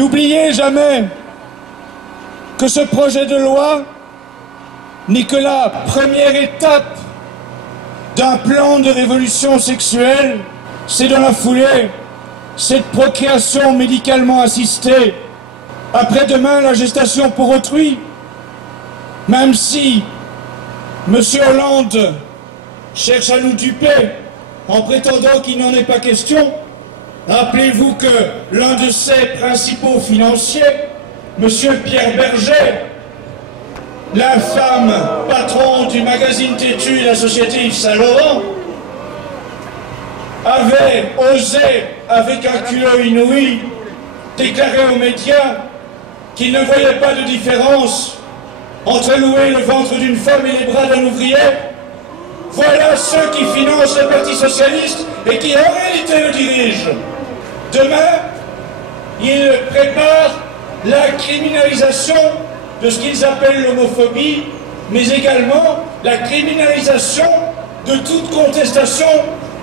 N'oubliez jamais que ce projet de loi n'est que la première étape d'un plan de révolution sexuelle. C'est dans la foulée cette procréation médicalement assistée. Après-demain, la gestation pour autrui. Même si M. Hollande cherche à nous duper en prétendant qu'il n'en est pas question, rappelez-vous que l'un de ses principaux financiers, M. Pierre Berger, l'infâme patron du magazine Têtu et la société Yves Saint-Laurent, avait osé, avec un culot inouï, déclarer aux médias qu'il ne voyait pas de différence entre louer le ventre d'une femme et les bras d'un ouvrier. Voilà ceux qui financent le Parti Socialiste et qui en réalité le dirigent. Demain, ils préparent la criminalisation de ce qu'ils appellent l'homophobie, mais également la criminalisation de toute contestation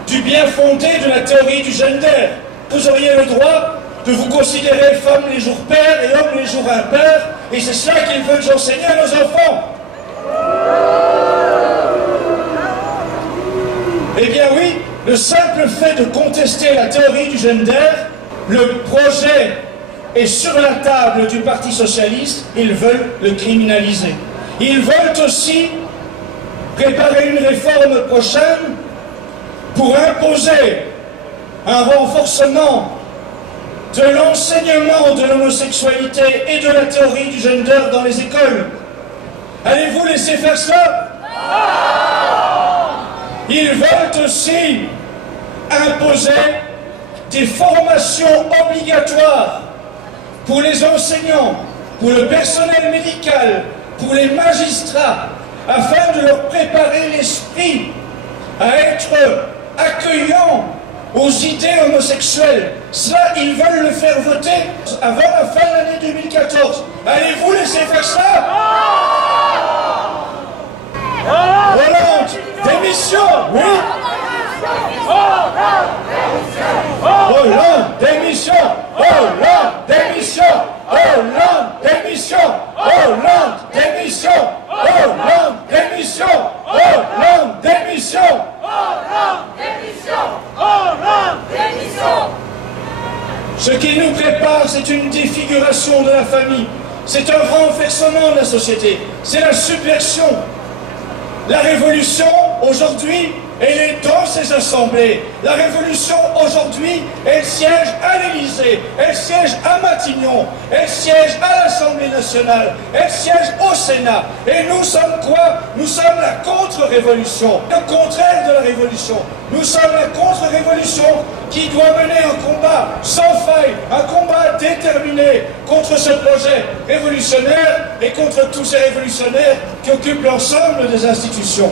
du bien fondé de la théorie du gender. Vous auriez le droit de vous considérer femme les jours pères et homme les jours impairs, et c'est cela qu'ils veulent enseigner à nos enfants. Eh bien oui, le simple fait de contester la théorie du gender, le projet est sur la table du Parti Socialiste, ils veulent le criminaliser. Ils veulent aussi préparer une réforme prochaine pour imposer un renforcement de l'enseignement de l'homosexualité et de la théorie du gender dans les écoles. Allez-vous laisser faire cela? Ils veulent aussi imposer des formations obligatoires pour les enseignants, pour le personnel médical, pour les magistrats, afin de leur préparer l'esprit à être accueillants aux idées homosexuelles. Cela, ils veulent le faire voter avant la fin de l'année 2014. Allez-vous laisser faire cela? Hollande, démission, oui. Hollande, démission. Hollande, démission. Hollande, démission. Hollande, démission. Hollande, démission. Hollande, démission. Hollande, démission. Hollande, démission. Ce qui nous prépare, c'est une défiguration de la famille. C'est un renversement de la société. C'est la subversion. La révolution, aujourd'hui, elle est dans ces assemblées. La révolution, aujourd'hui, elle siège à l'Élysée, elle siège à Matignon, elle siège à l'Assemblée nationale, elle siège au Sénat. Et nous sommes quoi? Nous sommes la contre-révolution, le contraire de la révolution. Nous sommes la contre-révolution qui doit mener un combat sans faille, un combat déterminé contre ce projet révolutionnaire et contre tous ces révolutionnaires qui occupent l'ensemble des institutions.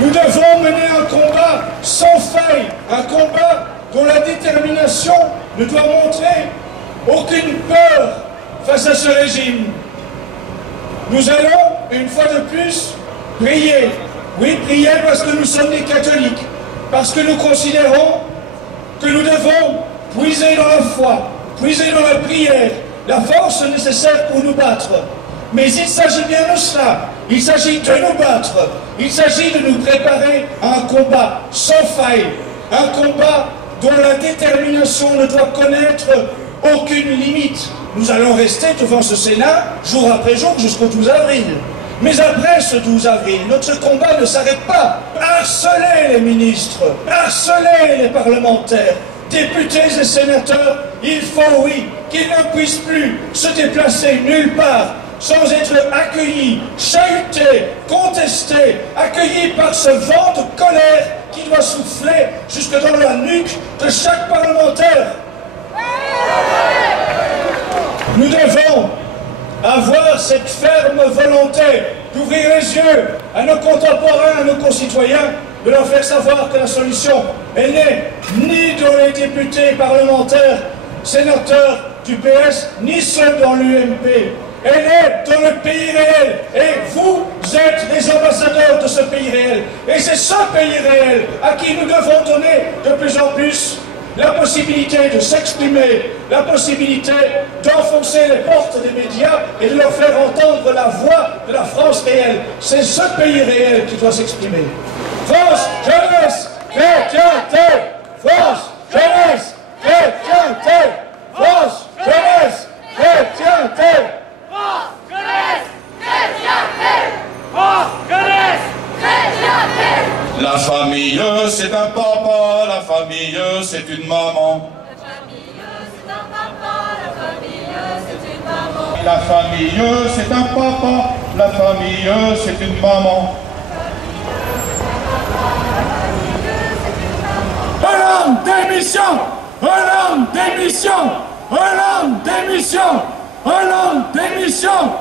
Nous devons mener un combat sans faille, un combat dont la détermination ne doit montrer aucune peur face à ce régime. Nous allons, une fois de plus, prier. Oui, prier parce que nous sommes des catholiques, parce que nous considérons que nous devons puiser dans la foi, puiser dans la prière, la force nécessaire pour nous battre. Mais il s'agit bien de cela. Il s'agit de nous battre. Il s'agit de nous préparer à un combat sans faille. Un combat dont la détermination ne doit connaître aucune limite. Nous allons rester devant ce Sénat jour après jour jusqu'au 12 avril. Mais après ce 12 avril, notre combat ne s'arrête pas. Harceler les ministres, harceler les parlementaires, députés et sénateurs, il faut, oui, qu'ils ne puissent plus se déplacer nulle part sans être accueillis, chahutés, contestés, accueillis par ce vent de colère qui doit souffler jusque dans la nuque de chaque parlementaire. Nous devons avoir cette ferme volonté d'ouvrir les yeux à nos contemporains, à nos concitoyens, de leur faire savoir que la solution, elle n'est ni dans les députés parlementaires, sénateurs du PS, ni ceux dans l'UMP. Elle est dans le pays réel. Et vous êtes les ambassadeurs de ce pays réel. Et c'est ce pays réel à qui nous devons donner de plus en plus la possibilité de s'exprimer, la possibilité d'enfoncer les portes des médias et de leur faire entendre la voix de la France réelle. C'est ce pays réel qui doit s'exprimer. France, jeunesse, chrétienté! France, jeunesse, chrétienté! France, jeunesse, chrétienté! France, jeunesse, chrétienté! France, jeunesse, chrétienté! La famille, c'est un papa, la famille, c'est une maman. La famille, c'est un papa, la famille, c'est une maman. La famille, c'est un papa, la famille, c'est une maman. Hollande, démission! Hollande, démission! Hollande, démission! Hollande, démission!